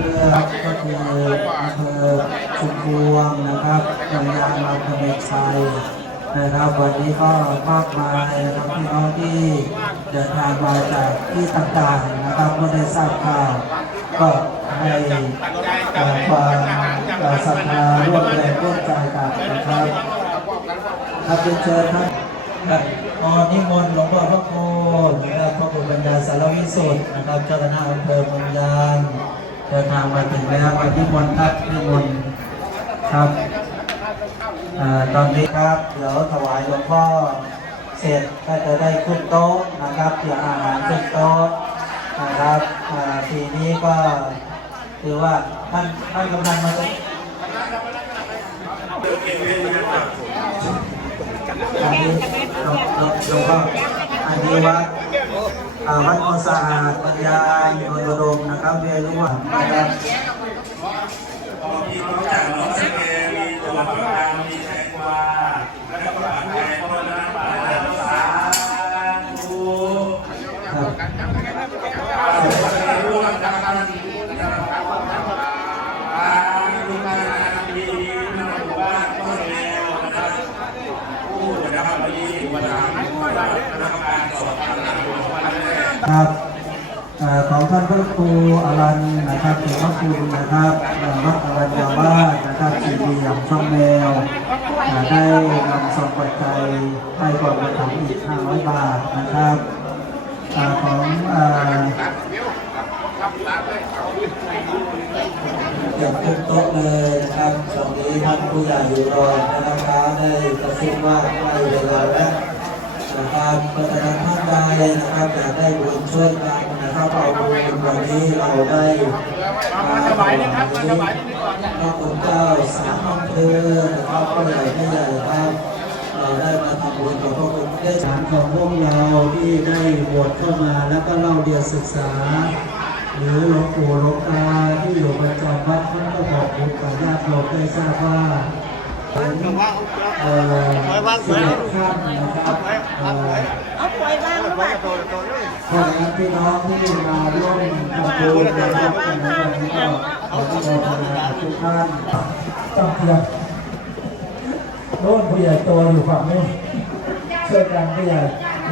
เพื่อก็คืออำเภอชุมพวงนะครับหน่วยงานเราพเมกชัยนะครับวันนี้ก็มากมายนะครับพี่น้องที่เดินทางมาจากที่ต่างๆนะครับเมื่อได้ทราบข่าวก็ให้ความศรัทธาร่วมแรงร่วมใจกันนะครับครับเรียนเชิญครับครับออนิมนต์หลวงพ่อพระโคนะครับพระบุญบรรดาสารวิสุทธ์นะครับเจ้าคณะอำเภอเมืองยาง เดินทางมาถึงแล้วมานิมนต์ครับนิมนต์ครับอตอนนี้ครับ เดี๋ยวถวายหลวงพ่อเสร็จก็จะได้ขึ้นโต๊ะนะครับเตรียมอาหารขึ้นโต๊ะนะครับทีนี้ก็ถือว่าท่านท่านกำลังมาอันนี้หลวงหลวงพ่ออันนี้วัดอ่า วัดโมสะอาดปัญญาโยนรมนะครับเรียนรู้ว่านะครับมีน้องจากน้องสเกมีจังหวัดตรังมีแตงกวาและก็ปากแดงคนละปากแดงสาธุครับร่วมกันะครับอาลูกหลานดีนะหมู่บ้านต้นนวนะครับผู้วันนี้นหลังคณะกรรมการสอบการ ครับของท่านพระครูอรันนะครับถึงพระคุณนะครับวัดอรัญญาวาสนะครับสี่เหลี่ยมช่องแมวได้นำส่งปัจจัยให้ก่อนมาทำอีก 500 บาทนะครับของอ่าเตรียมขึ้นโต๊ะเลยนะครับตรงนี้ท่านผู้ใหญ่อยู่รอนะครับได้กระซิบว่าใกล้เวลาแล้ว นะครับเพราะฉะนั้นท่านใดนะครับอยากได้บุญช่วยกันนะครับเอาบุญวันนี้เราได้มาถวายนะครับพระคุณเจ้าสามอำเภอนะครับผู้ใหญ่ผู้ใหญ่ครับเราได้มาทำบุญกับพระคุณได้สารของพวกเราที่ได้บวชเข้ามาแล้วก็เล่าเรียนศึกษา หรือหลวงปู่หลวงตาที่อยู่ประจำวัดท่านก็บอกผมกับญาติโยมได้ทราบว่า เป็นเอ่อสิบเอ็ดค่ำนะครับเอ่อเอาป่วยบ้างหรือเปล่าเพราะฉะนั้นพี่น้องที่มาร่วมทำบุญนะครับในวันนี้ก็ขอที่เราทำงานทุกท่านต้องเพียงโน่นผู้ใหญ่โตอยู่ฝั่งนู้นช่วยกันผู้ใหญ่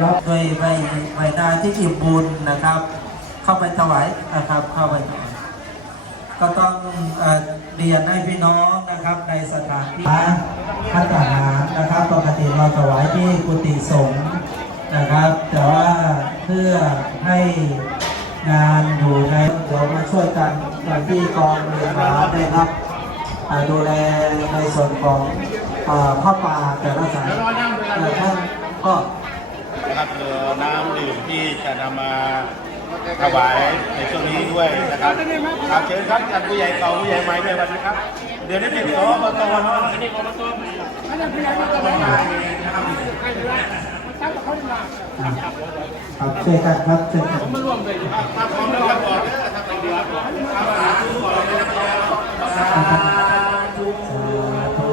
รับไปไปไปได้ที่อิ่มบุญนะครับ เข้าไปถวายนะครับ เข้าไป ก็ต้องเอเรียนให้พี่น้องนะครับในสถานที่พัฒหารนะครับปกติเราถวายที่กุฏิสงฆ์นะครับ แต่ว่าเพื่อให้งานอยู่ในเดี๋ยวมาช่วยกันอย่างที่กองเรียนมาได้รับดูแลในส่วนของอ่าผ้าป่าแต่ละสายแต่ท่านก็นะครับคือน้ำดื่มที่จะนำมา ถวายในช่วงนี้ด้วยนะครับครับเชิญครับท่านผู้ใหญ่เก่าผู้ใหญ่ใหม่ด้วยวันนี้ครับ เดี๋ยวนี้เป็นสอบตเนาะนี่อบตไม่ได้ผู้ใหญ่อบตมาเองนะครับครับช่วยกันครับช่วยกันถ้าพร้อมแล้วก็บก่อกเด้อทางตำรวจเอาสาธุก่อนเลยนะครับสาธุสาธุ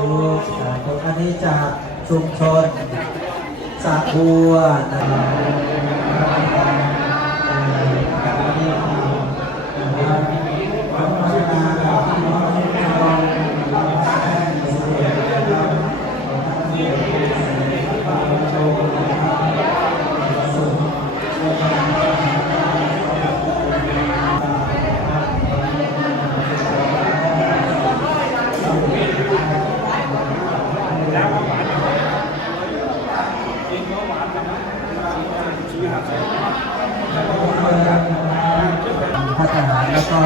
สาธุอันนี้จากชุมชนสาบัวนะครับทหารแล้วก็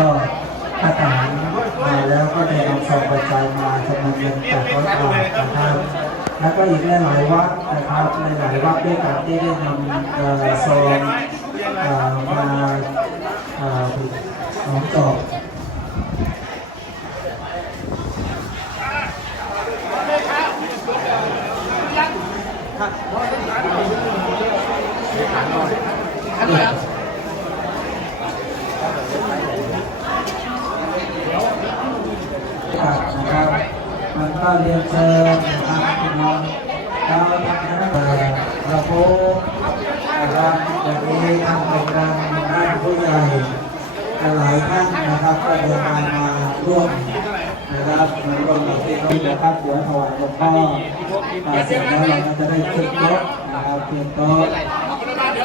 ทหารมาแล้วก็ได้นำซองปัจจัยมาจำนวนเงินแปดร้อยบาทนะครับแล้วก็อีกหลายๆวัดนะครับหลายๆวัดด้วยกันที่ได้นำเอ่อซองมาเอ่อน้องจอบนะครับ มันก็เรียนเชิญนะครับพี่น้องเราทำนะเราพบนะครับอย่างนี้ทำเป็นการด้านผู้ใหญ่หลายท่านนะครับก็เดินทางมาร่วมนะครับมาร่วมกับพี่น้องนะครับเดี๋ยวถวายหลวงพ่อเสร็จแล้วเราก็จะได้ขึ้นโต๊ะนะครับขึ้นโต๊ะค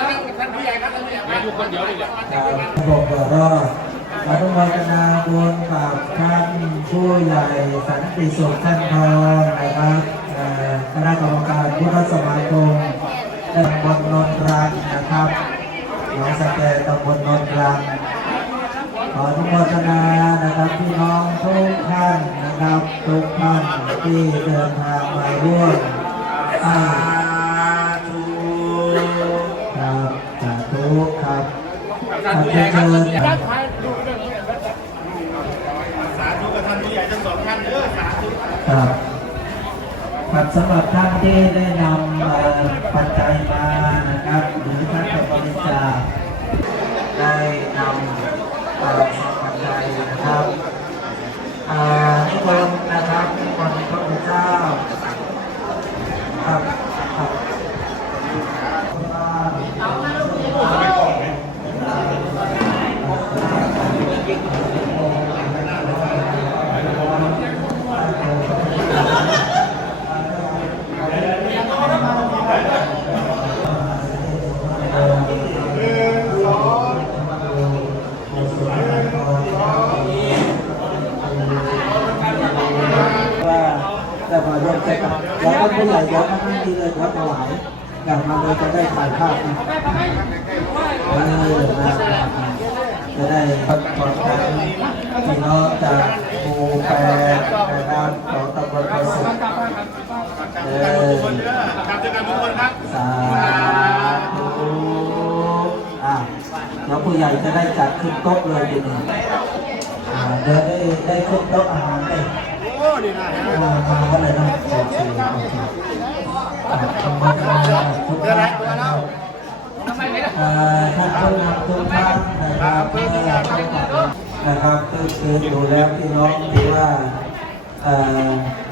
รับบอกคนเดี๋ยว่าเรา ต้องมานาบุญกับท่านผู้ใหญ่สันติสุขท่านทองนะครับคณะกรรมการพุทธสมาคมตำบลนนทรังนะครับหนองสะแกตำบลนนทรังขออนุโมทนานะครับพี่น้องทุกท่านนะครับทุกท่านที่เดินทางมาร่วมอาธุครับสาธุครับขอบเชิญครับ สาธุกับท่านผู้ใหญ่ทั้งสองท่านเด้อสาธุ ครับครับสำหรับท่านที่ได้นำปัจจัยมานะครับ หรือท่านจะบริจาคได้นำปัจจัยนะครับอ่านิมนต์นะครับนิมนต์พระพุทธเจ้า ครับครับว่าจะมาร่วมใจกันแล้วก็ผู้ใหญ่เดี๋ยวท่านไม่ดีเลยครับถวายกลับมาเลยจะได้ถ่ายภาพนะเออนะจะได้พักผ่อนกัน พี่น้องจากหมู่แปดนะครับของตำบลประสิทธิ์เด้อครับเจอกันทุกคนครับสาธุอะแล้วผู้ใหญ่จะได้จัดขึ้นโต๊ะเลยทีนี้เดี๋ยวได้ได้ขึ้นโต๊ะอาหารเลยโอ้ดีนะมามาก็เลยนะโอเคโอเคขอบคุณครับทุกท่านนะครับท่านผู้นำทุกท่านนะครับเพื่อ นะครับคือคือดูแล้วพี่น้องที่ว่า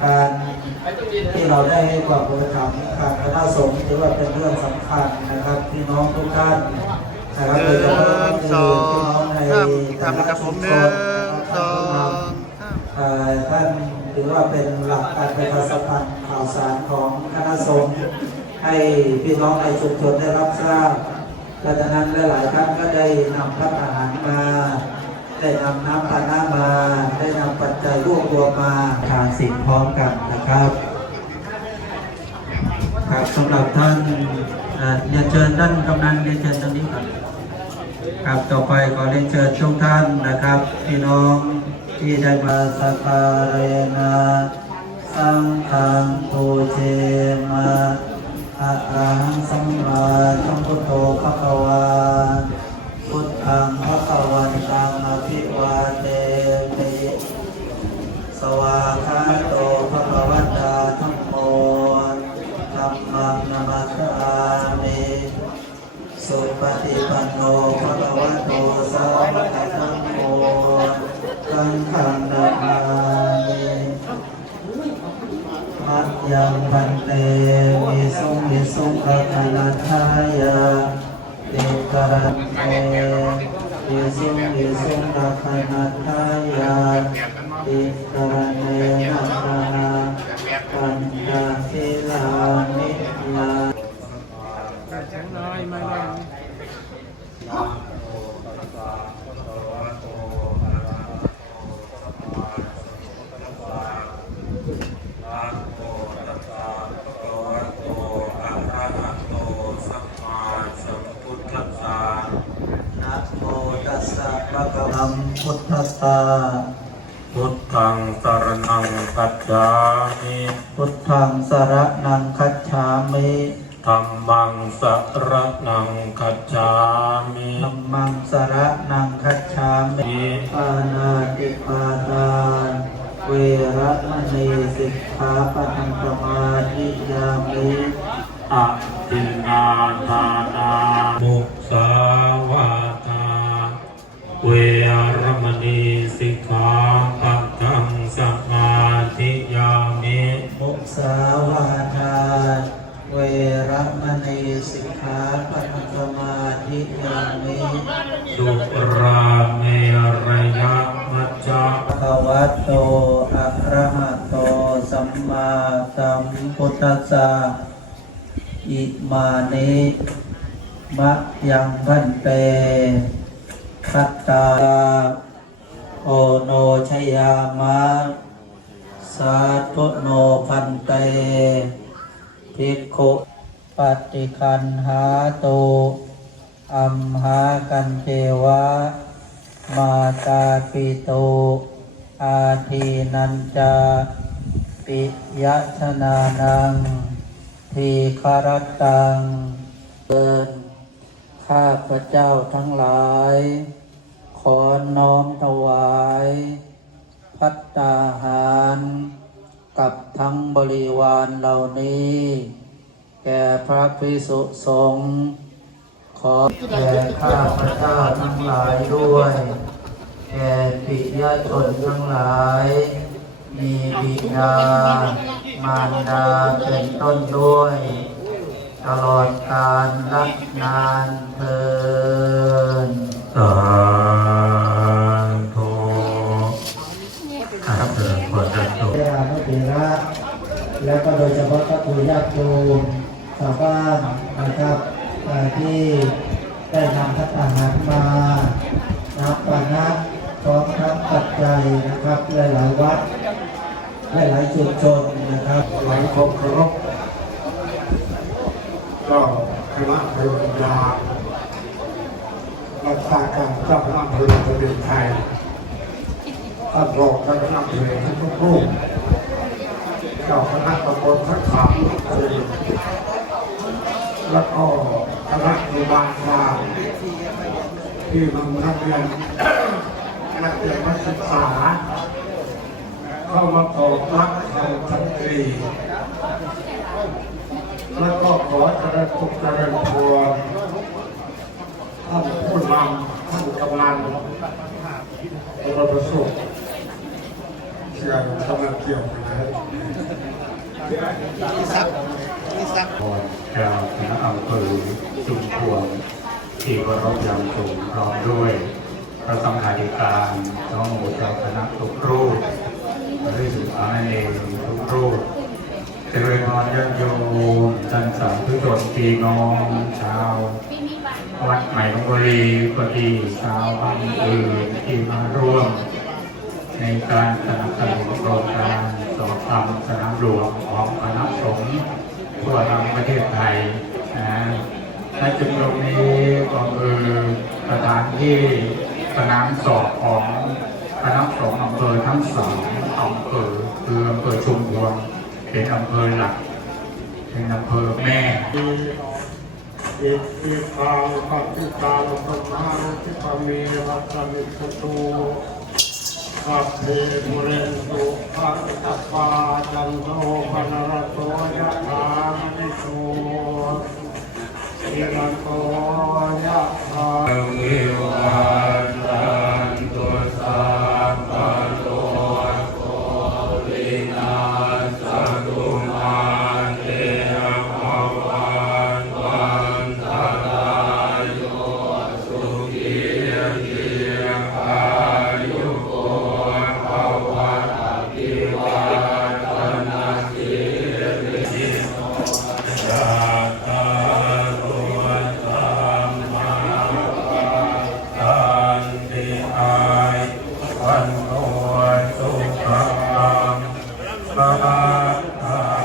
การที่เราได้ให้ความบริการการคณะสงฆ์ถือว่าเป็นเรื่องสำคัญนะครับพี่น้องทุกท่านนะครับโดยเฉพาะพี่น้องในแต่ละชุมชนนะครับเอ่อท่านถือว่าเป็นหลักการประชาสัมพันธ์ข่าวสารของคณะสงฆ์ให้พี่น้องในชุมชนได้รับทราบดังนั้นหลายๆท่านก็ได้นำพัฒอาหารมา ได้นำน้ำปานะมา ได้นำปัจจัยรวบรวมมาทานสิ่งพร้อมกันนะครับครับสำหรับท่านเอ่อเรียนเชิญท่านกำนันเรียนเชิญตรงนี้ครับครับต่อไปขอเรียนเชิญทุกท่านนะครับพี่น้องที่ได้มาสักการะสังฆังปูเชมาอะระหังสัมมาสัมพุทโธภะคะวาพุทธังภะ ติกรันเตมิสุมิสุขะคณทายาติกรันเนนะนาปัญจศีลานิยานะโมตัสสะภะคะวะพุทธัสสะพุทธังสรณังกัจจามิพุทธังสรนังคัจฉามิธัมมังสรณังกัจจามิธัมมังสรนังคัจฉามิปานาติปาตาเวระมณีสิกขาปะทังสมาธิยามิอะตินนาทานามุสา มะยังพันเตพัตตาโอโนชยามะสาธุโนพันเตภิกขุปฏิคันหาตุอัมหากันเทวะ มาตาปิโต อาทีนันจาปิยะชนานัง ทีคารตังเดินข้าพระเจ้าทั้งหลาย ขอน้อมถวาย พัตตาหาร กับทั้งบริวารเหล่านี้ แก่พระพิสุสงฆ์ขอแก่ข้าพระเจ้าทั้งหลายด้วย แก่ปิยชนทั้งหลาย มีบิดา มารดาเป็นต้นด้วย ตลอดการรักนานเทินสาธุครับเดินบทเดินตุเวลาพระเถระแล้วก็โดยเฉพาะพระครูญาติโยมชาวบ้านนะครับเอ่อที่ได้นำพัฒอาหารมานับปานะพร้อมทั้งปัจจัยนะครับหลายๆวัดหลายๆชุมชน นะครับหลังครบเคารพก็คณะเทวดารักษาการเจ้าคณะอำเภอประเด็นไทยท่านรองเจ้าคณะอำเภอทุกรูปเจ้าคณะตำบลทั้งสามอำเภอแล้วก็คณะครูบาอาจารย์ที่นำนักเรียนนักเรียนนักศึกษาเข้ามาตอบรับ ทางทันทีแล้วก็ขอเจริญสุขเจริญพรท่านผู้นำท่านกำนันเราประสบเชื่อกำลังเกี่ยวกันนะเจ้าคณะอำเภอชุมพวงที่เคารพอย่างสูงพร้อมด้วยพระสังฆาธิการน้องหมู่เจ้าคณะทุกรูป หรือสุภาเอทุกรูปเจริญพรญาติโยมท่านสาธุชนพี่น้องชาว วัดใหม่ลงบุรีก็ดีชาวบ้านอื่นที่มาร่วม ในการสนับสนุนโครงการสอบธรรมสนามหลวงของคณะสงฆ์ทั่วทั้งประเทศไทยนะและจุดตรงนี้ก็คือสถานที่สนามสอบของคณะสงฆ์อำเภอทั้งสา อำเภอคืออำเภอชุมพวงเป็นอำเภอหลัก เป็นอำเภอแม่เอกเอกางปัจจุบันปัญหาที่มีวัตมิตตุปัจเจมุเรนตุปัจตปาจันโทปนรโตยะธามิโตสิรันโตยะธาเมวาา